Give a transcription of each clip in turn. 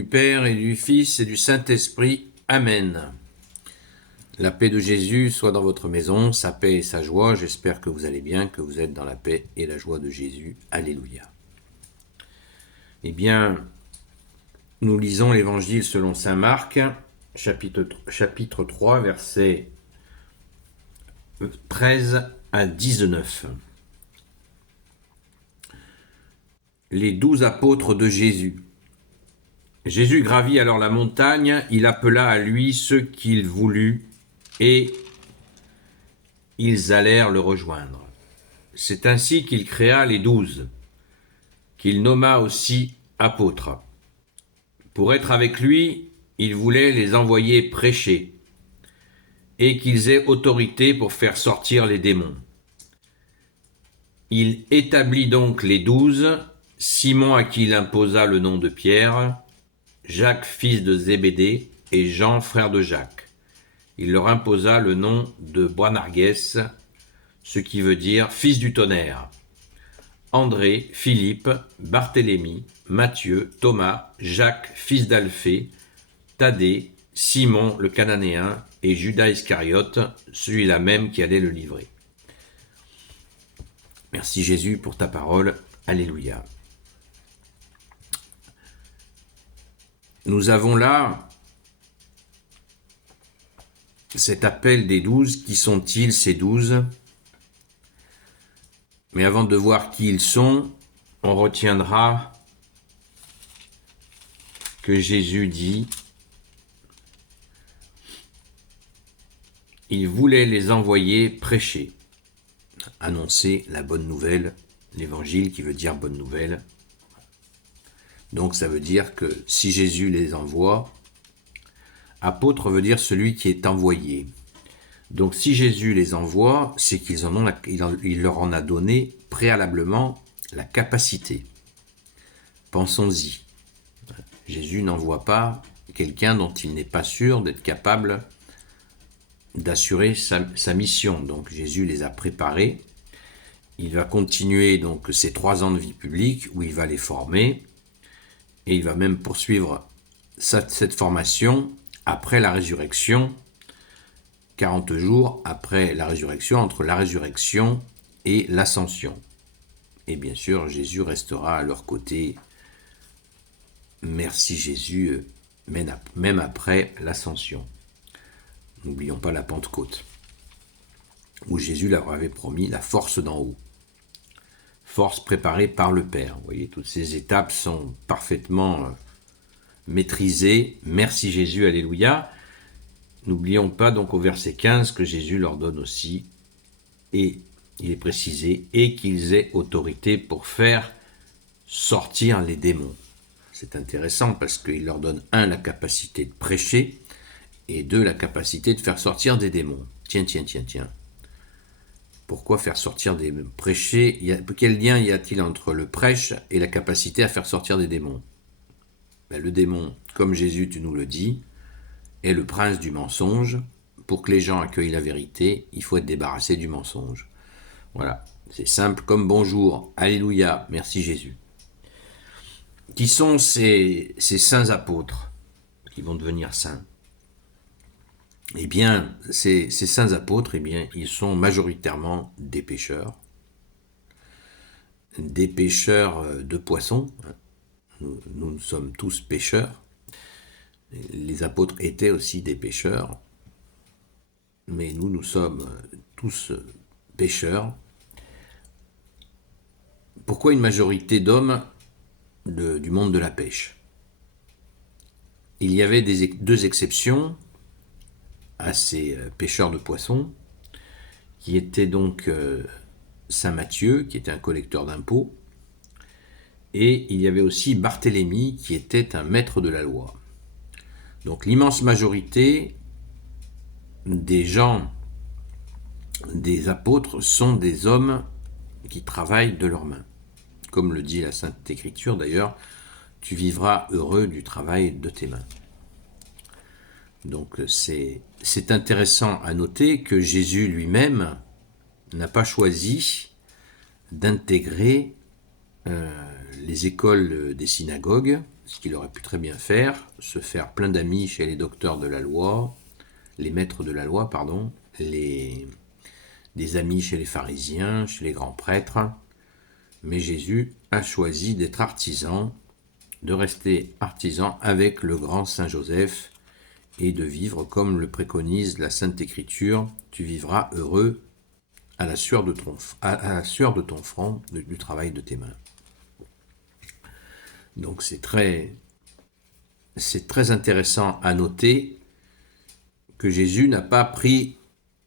du Père et du Fils et du Saint-Esprit. Amen. La paix de Jésus soit dans votre maison, sa paix et sa joie. J'espère que vous allez bien, que vous êtes dans la paix et la joie de Jésus. Alléluia. Eh bien, nous lisons l'Évangile selon saint Marc, chapitre 3, versets 13 à 19. Les 12 apôtres de Jésus. Jésus gravit alors la montagne, il appela à lui ceux qu'il voulut, et ils allèrent le rejoindre. C'est ainsi qu'il créa les 12, qu'il nomma aussi apôtres. Pour être avec lui, il voulait les envoyer prêcher, et qu'ils aient autorité pour faire sortir les démons. Il établit donc les 12, Simon à qui il imposa le nom de Pierre, Jacques fils de Zébédée et Jean frère de Jacques. Il leur imposa le nom de Boanerges, ce qui veut dire fils du tonnerre. André, Philippe, Barthélemy, Matthieu, Thomas, Jacques fils d'Alphée, Thaddée, Simon le Cananéen et Judas Iscariote, celui-là même qui allait le livrer. Merci Jésus pour ta parole. Alléluia. Nous avons là cet appel des 12. Qui sont-ils ces 12 ? Mais avant de voir qui ils sont, on retiendra que Jésus dit il voulait les envoyer prêcher, annoncer la bonne nouvelle, l'évangile qui veut dire bonne nouvelle. Donc ça veut dire que si Jésus les envoie, apôtre veut dire celui qui est envoyé. Donc si Jésus les envoie, c'est qu'il leur en a donné préalablement la capacité. Pensons-y. Jésus n'envoie pas quelqu'un dont il n'est pas sûr d'être capable d'assurer sa mission. Donc Jésus les a préparés. Il va continuer donc ces 3 ans de vie publique où il va les former. Et il va même poursuivre cette formation après la résurrection, 40 jours après la résurrection, entre la résurrection et l'ascension. Et bien sûr, Jésus restera à leur côté. Merci Jésus, même après l'ascension. N'oublions pas la Pentecôte, où Jésus leur avait promis la force d'en haut. Force préparée par le Père. Vous voyez, toutes ces étapes sont parfaitement maîtrisées. Merci Jésus, alléluia. N'oublions pas donc au verset 15 que Jésus leur donne aussi, et il est précisé, et qu'ils aient autorité pour faire sortir les démons. C'est intéressant parce qu'il leur donne 1, la capacité de prêcher, et 2, la capacité de faire sortir des démons. Tiens. Pourquoi faire sortir des prêcher ? Quel lien y a-t-il entre le prêche et la capacité à faire sortir des démons ? Le démon, comme Jésus, tu nous le dis, est le prince du mensonge. Pour que les gens accueillent la vérité, il faut être débarrassé du mensonge. Voilà, c'est simple comme bonjour. Alléluia, merci Jésus. Qui sont ces saints apôtres qui vont devenir saints ? Eh bien, ces saints apôtres, ils sont majoritairement des pêcheurs de poissons. Nous sommes tous pêcheurs. Les apôtres étaient aussi des pêcheurs, mais nous sommes tous pêcheurs. Pourquoi une majorité d'hommes du monde de la pêche ? Il y avait 2 exceptions à ces pêcheurs de poissons, qui étaient donc Saint Matthieu, qui était un collecteur d'impôts, et il y avait aussi Barthélemy, qui était un maître de la loi. Donc l'immense majorité des apôtres, sont des hommes qui travaillent de leurs mains. Comme le dit la Sainte Écriture d'ailleurs, tu vivras heureux du travail de tes mains. Donc c'est intéressant à noter que Jésus lui-même n'a pas choisi d'intégrer les écoles des synagogues, ce qu'il aurait pu très bien faire, se faire plein d'amis chez les docteurs de la loi, les maîtres de la loi, pardon, des amis chez les pharisiens, chez les grands prêtres. Mais Jésus a choisi d'être artisan, de rester artisan avec le grand Saint Joseph et de vivre comme le préconise la Sainte Écriture. Tu vivras heureux à la sueur de ton front, du travail de tes mains. Donc c'est très intéressant à noter que Jésus n'a pas pris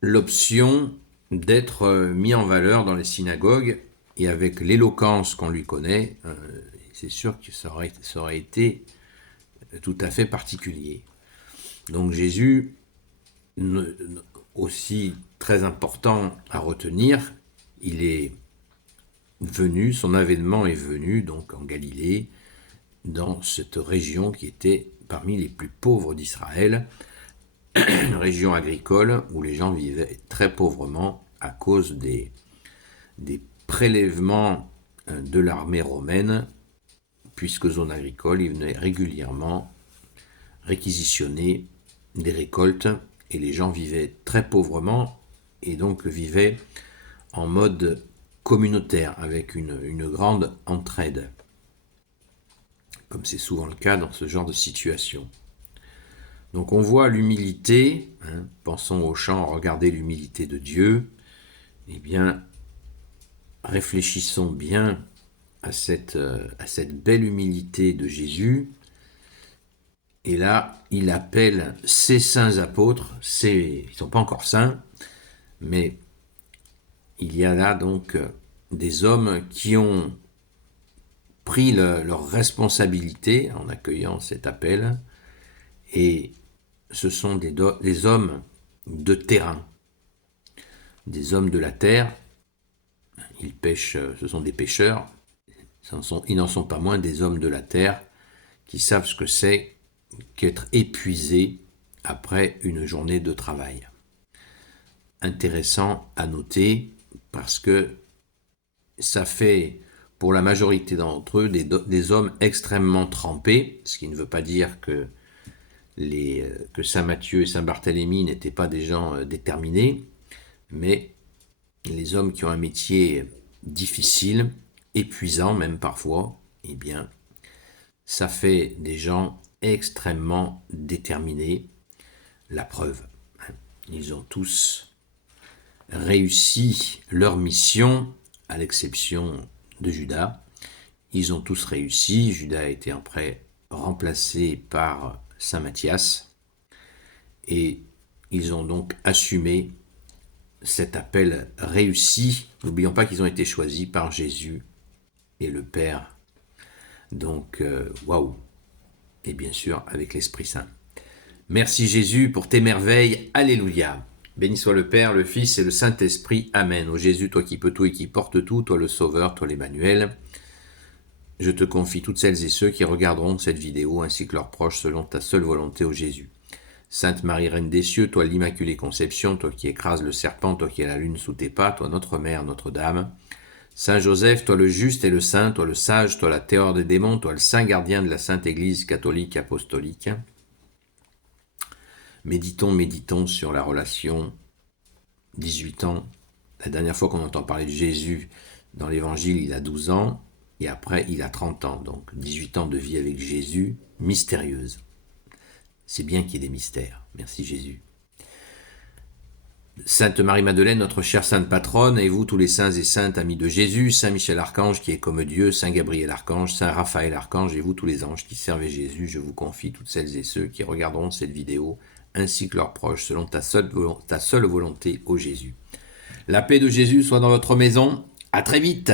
l'option d'être mis en valeur dans les synagogues, et avec l'éloquence qu'on lui connaît, c'est sûr que ça aurait été tout à fait particulier. Donc Jésus, aussi très important à retenir, il est venu, son avènement est venu donc en Galilée, dans cette région qui était parmi les plus pauvres d'Israël, une région agricole où les gens vivaient très pauvrement à cause des prélèvements de l'armée romaine, puisque zone agricole, ils venaient régulièrement réquisitionner des récoltes et les gens vivaient très pauvrement et donc vivaient en mode communautaire avec une grande entraide, comme c'est souvent le cas dans ce genre de situation. Donc on voit l'humilité, pensons au chant, regardez l'humilité de Dieu, eh bien réfléchissons bien à cette belle humilité de Jésus. Et là, il appelle ses saints apôtres, ils ne sont pas encore saints, mais il y a là donc des hommes qui ont pris leur responsabilité en accueillant cet appel, et ce sont des hommes de terrain, des hommes de la terre. Ils pêchent, ce sont des pêcheurs, ils n'en sont pas moins des hommes de la terre qui savent ce que c'est qu'être épuisé après une journée de travail. Intéressant à noter parce que ça fait pour la majorité d'entre eux des hommes extrêmement trempés, ce qui ne veut pas dire que Saint Matthieu et Saint Barthélemy n'étaient pas des gens déterminés, mais les hommes qui ont un métier difficile, épuisant même parfois, eh bien, ça fait des gens extrêmement déterminés. La preuve, ils ont tous réussi leur mission, à l'exception de Judas. Ils ont tous réussi. Judas a été après remplacé par Saint Matthias, et ils ont donc assumé cet appel réussi. N'oublions pas qu'ils ont été choisis par Jésus et le Père. Donc, waouh! Et bien sûr, avec l'Esprit Saint. Merci Jésus pour tes merveilles. Alléluia! Béni soit le Père, le Fils et le Saint-Esprit. Amen. Ô Jésus, toi qui peux tout et qui portes tout, toi le Sauveur, toi l'Emmanuel, je te confie toutes celles et ceux qui regarderont cette vidéo ainsi que leurs proches selon ta seule volonté, ô Jésus. Sainte Marie, Reine des cieux, toi l'Immaculée Conception, toi qui écrases le serpent, toi qui as la lune sous tes pas, toi notre Mère, Notre-Dame. Saint Joseph, toi le juste et le saint, toi le sage, toi la terreur des démons, toi le saint gardien de la Sainte Église catholique apostolique. Méditons sur la relation 18 ans. La dernière fois qu'on entend parler de Jésus dans l'Évangile, il a 12 ans, et après il a 30 ans. Donc 18 ans de vie avec Jésus, mystérieuse. C'est bien qu'il y ait des mystères. Merci Jésus. Sainte Marie-Madeleine, notre chère sainte patronne, et vous tous les saints et saintes amis de Jésus, Saint Michel Archange qui est comme Dieu, Saint Gabriel Archange, Saint Raphaël Archange, et vous tous les anges qui servez Jésus, je vous confie toutes celles et ceux qui regarderont cette vidéo, ainsi que leurs proches, selon ta seule volonté, ô Jésus. La paix de Jésus soit dans votre maison. À très vite.